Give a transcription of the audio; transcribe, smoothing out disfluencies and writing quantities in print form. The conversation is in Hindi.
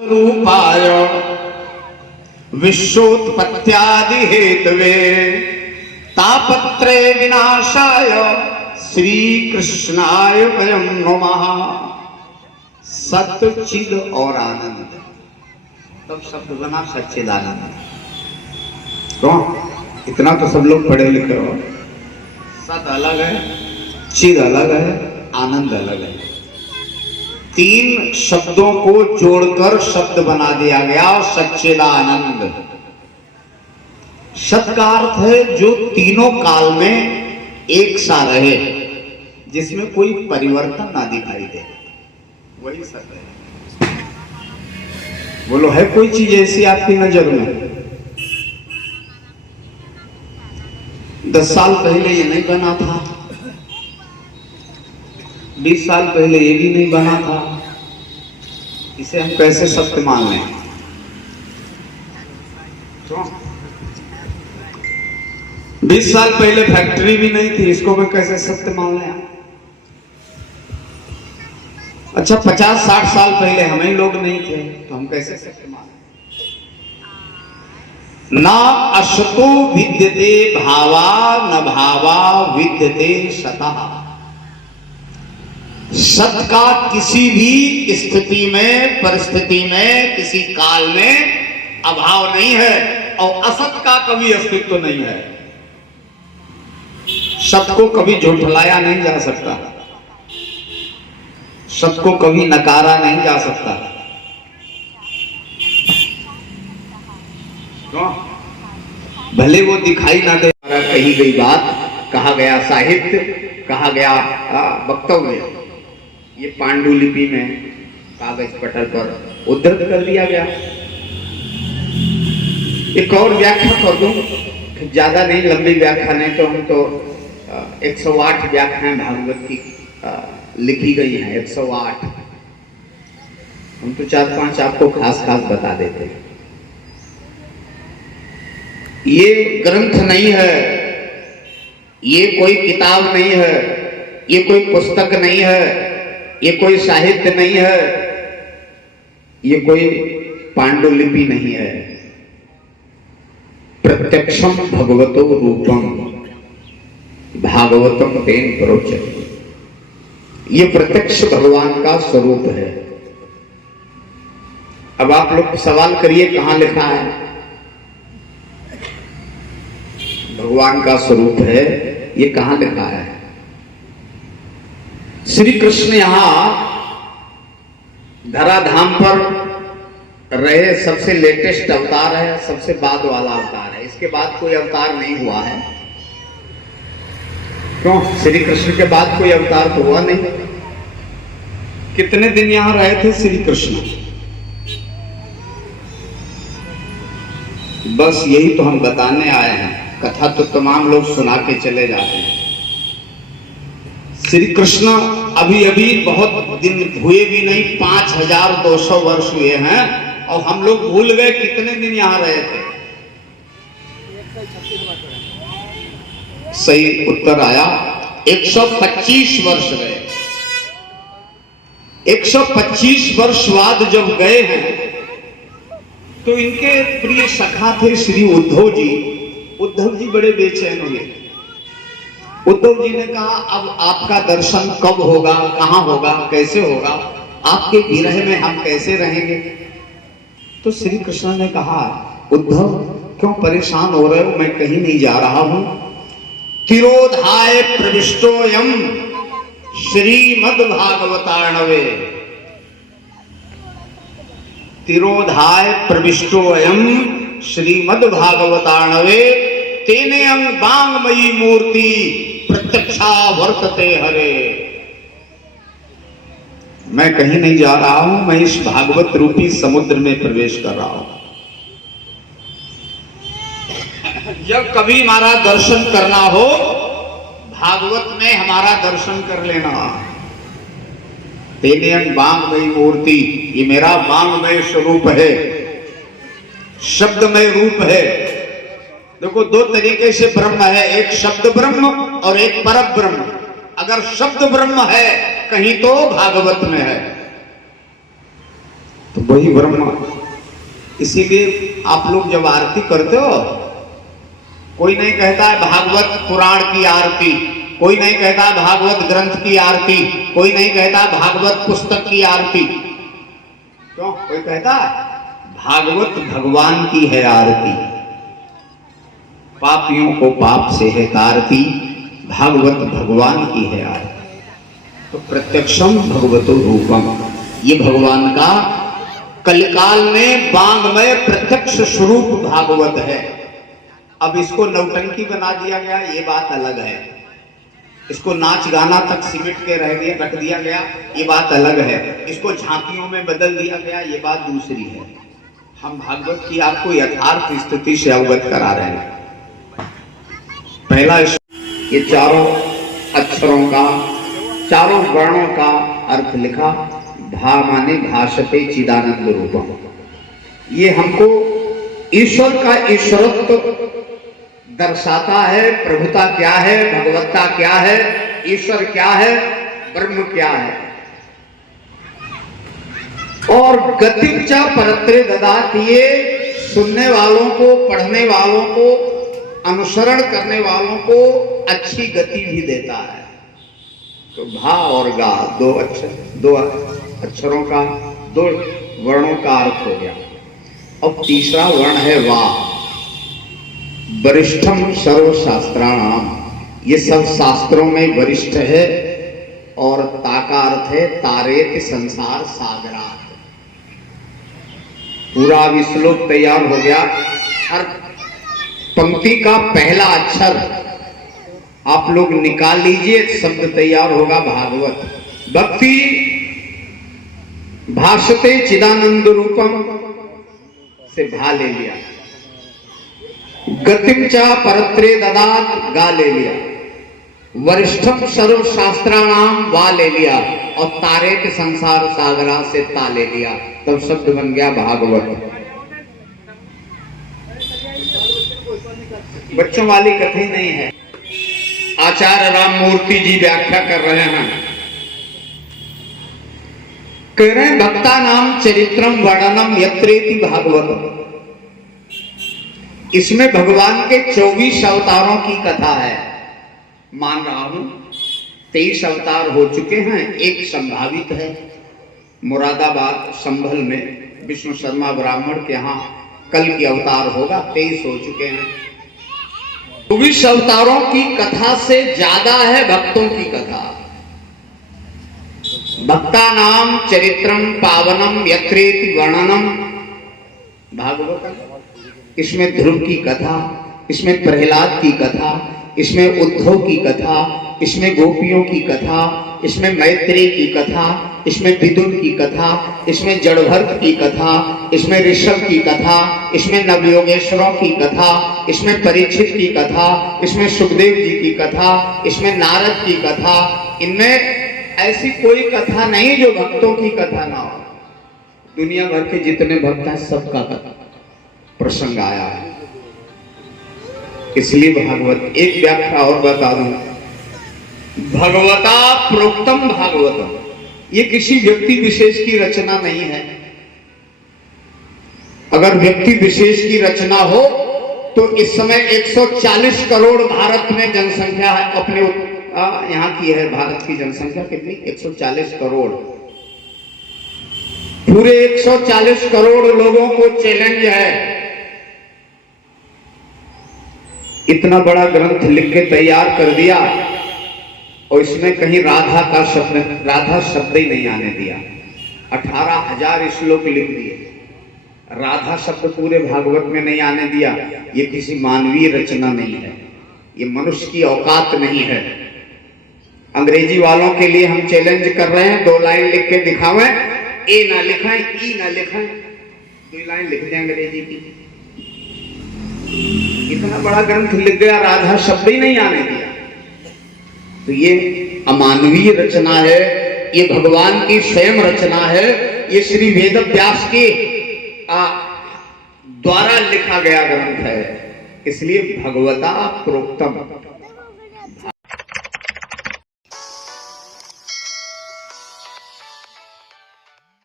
रूपाय विश्वोत्पत्त्यादि हेतवे तापत्रे विनाशाय श्री कृष्णाय वयं नमः। सत्य चिद और आनंद, तब शब्द बना सच्चिदानंद। तो इतना तो सब लोग पढ़े लिखे हो। सत अलग है, चिद अलग है, आनंद अलग है। तीन शब्दों को जोड़कर शब्द बना दिया गया सच्चिदानंद। सत का अर्थ है जो तीनों काल में एक सा रहे, जिसमें कोई परिवर्तन ना दिखाई दे, वही सत है। बोलो, है कोई चीज ऐसी आपकी नजर में? 10 साल पहले ये नहीं बना था, 20 साल पहले ये भी नहीं बना था, इसे हम कैसे सत्य मान लें? तो 20 साल पहले फैक्ट्री भी नहीं थी, इसको भी कैसे सत्य मान लें? अच्छा, 50-60 साल पहले हम ही लोग नहीं थे, तो हम कैसे सत्य मान लें? ना असतो विद्यते भावा न भावा विद्यते सतः। सत का किसी भी स्थिति में, परिस्थिति में, किसी काल में अभाव नहीं है, और असत का कभी अस्तित्व नहीं है। सत को कभी झुठलाया नहीं जा सकता, सत को कभी नकारा नहीं जा सकता। भले वो दिखाई ना दे, कही गई बात, कहा गया साहित्य, कहा गया वक्तव्य, ये पांडुलिपि में कागज पटल पर उद्धृत कर दिया गया। एक और व्याख्या कर दूं, ज्यादा नहीं, लंबी व्याख्या नहीं, तो हम तो 108 व्याख्याएं भागवत की लिखी गई हैं, 108। हम तो 4-5 आपको खास खास बता देते हैं। ये ग्रंथ नहीं है, ये कोई किताब नहीं है, ये कोई पुस्तक नहीं है, ये कोई साहित्य नहीं है, ये कोई पांडुलिपि नहीं है। प्रत्यक्षम भगवतो रूपम भागवतम तेन प्रोच्यते। ये प्रत्यक्ष भगवान का स्वरूप है। अब आप लोग सवाल करिए, कहां लिखा है? भगवान का स्वरूप है, ये कहां लिखा है? श्री कृष्ण यहां धराधाम पर रहे सबसे लेटेस्ट अवतार है, सबसे बाद वाला अवतार है। इसके बाद कोई अवतार नहीं हुआ है। क्यों? श्री कृष्ण के बाद कोई अवतार तो हुआ नहीं। कितने दिन यहां रहे थे श्री कृष्ण? बस यही तो हम बताने आए हैं। कथा तो तमाम लोग सुना के चले जाते हैं। श्री कृष्ण अभी अभी बहुत दिन हुए भी नहीं, 5200 वर्ष हुए हैं, और हम लोग भूल गए कितने दिन यहां रहे थे। सही उत्तर आया, 125 वर्ष गए। 125 वर्ष बाद जब गए हैं, तो इनके प्रिय सखा थे श्री उद्धव जी। उद्धव जी बड़े बेचैन हुए। उद्धव जी ने कहा, अब आपका दर्शन कब होगा, कहां होगा, कैसे होगा? आपके विरह में हम कैसे रहेंगे? तो श्री कृष्ण ने कहा, उद्धव क्यों परेशान हो रहे हो? मैं कहीं नहीं जा रहा हूं। तिरोधाय प्रविष्टोयम श्रीमद्भागवतार्णवे। तिरोधाय प्रविष्टोयम श्रीमद्भागवतार्णवे तेने अंगांगमयी मूर्ति प्रत्यक्षा वर्तते हरे। मैं कहीं नहीं जा रहा हूं, मैं इस भागवत रूपी समुद्र में प्रवेश कर रहा हूं। जब कभी हमारा दर्शन करना हो, भागवत में हमारा दर्शन कर लेना। तेने अंगांगमयी मूर्ति, ये मेरा वांगमय स्वरूप है, शब्दमय रूप है। देखो, 2 तरीके से ब्रह्म है, एक शब्द ब्रह्म और एक पर ब्रह्म। अगर शब्द ब्रह्म है कहीं, तो भागवत में है। तो वही ब्रह्म। इसीलिए आप लोग जब आरती करते हो, कोई नहीं कहता है भागवत पुराण की आरती, कोई नहीं कहता है भागवत ग्रंथ की आरती, कोई नहीं कहता भागवत पुस्तक की आरती। क्यों? कोई कहता है भागवत भगवान की है आरती, पापियों को पाप से है तारती, भागवत भगवान की है आरती। तो प्रत्यक्षम भगवतो रूपम, ये भगवान का कलिकाल में बांगमय प्रत्यक्ष स्वरूप भागवत है। अब इसको नौटंकी बना दिया गया, ये बात अलग है। इसको नाच गाना तक सिमट के रख दिया गया, ये बात अलग है। इसको झांकियों में बदल दिया गया, ये बात दूसरी है। हम भागवत की आपको यथार्थ स्थिति से अवगत करा रहे हैं। पहला, ये चारों अक्षरों का, चारों वर्णों का अर्थ लिखा। भा माने भाषते चिदानंद रूपम। ये हमको ईश्वर का ईश्वरत्व दर्शाता है। प्रभुता क्या है, भगवत्ता क्या है, ईश्वर क्या है, ब्रह्म क्या है। और गतिचा परत्रे ददात, ये सुनने वालों को, पढ़ने वालों को, अनुसरण करने वालों को अच्छी गति भी देता है। तो भा और गा दो अक्षरों का, दो वर्णों का अर्थ हो गया। अब तीसरा वर्ण है वा। वरिष्ठम सर्वशास्त्राणाम, ये सब शास्त्रों में वरिष्ठ है। और ता का अर्थ है तारेत संसार सागरात। पूरा श्लोक तैयार हो गया। हर पंक्ति का पहला अक्षर आप लोग निकाल लीजिए, शब्द तैयार होगा भागवत। भक्ति भाषते चिदानंद रूपम से भा ले लिया, गतिम च परत्रे ददात गा ले लिया, वरिष्ठम सर्व शास्त्राणाम वा ले लिया, और तारे के संसार सागरा से ता ले लिया। तब शब्द बन गया भागवत। बच्चों वाली कथी नहीं है। आचार्य राम मूर्ति जी व्याख्या कर रहे हैं, कह रहे हैं भक्ता नाम चरित्रम वर्णनम यत्रेति भागवतम। इसमें भगवान के 24 अवतारों की कथा है। मान रहा हूं 23 अवतार हो चुके हैं, एक संभावित है। मुरादाबाद संभल में विष्णु शर्मा ब्राह्मण के यहाँ कल की अवतार होगा। 23 हो चुके हैं। 24 अवतारों की कथा से ज्यादा है भक्तों की कथा। भक्ता नाम चरित्रम पावनम यत्रेति वर्णनम भागवतम। इसमें ध्रुव की कथा, इसमें प्रहलाद की कथा, इसमें उद्धव की कथा, इसमें गोपियों की कथा, इसमें मैत्रेय की कथा, इसमें विदुर की कथा, इसमें जड़भरत की कथा, इसमें ऋषभ की कथा, इसमें नवयोगेश्वरों की कथा, इसमें परीक्षित की कथा, इसमें सुखदेव जी की कथा, इसमें नारद की कथा। इनमें ऐसी कोई कथा नहीं जो भक्तों की कथा ना हो। दुनिया भर के जितने भक्त हैं सबका प्रसंग आया है। इसलिए भागवत, एक व्याख्या और बता दूं, भगवता प्रोक्तम भागवतम, ये किसी व्यक्ति विशेष की रचना नहीं है। अगर व्यक्ति विशेष की रचना हो तो इस समय 140 करोड़ भारत में जनसंख्या है। अपने यहाँ की है भारत की जनसंख्या कितनी? 140 करोड़। पूरे 140 करोड़ लोगों को चैलेंज है, इतना बड़ा ग्रंथ लिख के तैयार कर दिया और इसमें कहीं राधा शब्द ही नहीं आने दिया। 18,000 श्लोक लिख दिए, राधा शब्द पूरे भागवत में नहीं आने दिया। ये किसी मानवीय रचना नहीं है, ये मनुष्य की औकात नहीं है। अंग्रेजी वालों के लिए हम चैलेंज कर रहे हैं, 2 लाइन लिख के दिखावें, ए ना लिखाएं, ई ना लिखाएं, 2 लाइन लिख दें अंग्रेजी की। इतना बड़ा ग्रंथ लिख गया, राधा शब्द ही नहीं आने दिया। तो ये अमानवीय रचना है, ये भगवान की स्वयं रचना है, ये श्री वेद व्यास के द्वारा लिखा गया ग्रंथ है। इसलिए भगवता प्रोक्तम,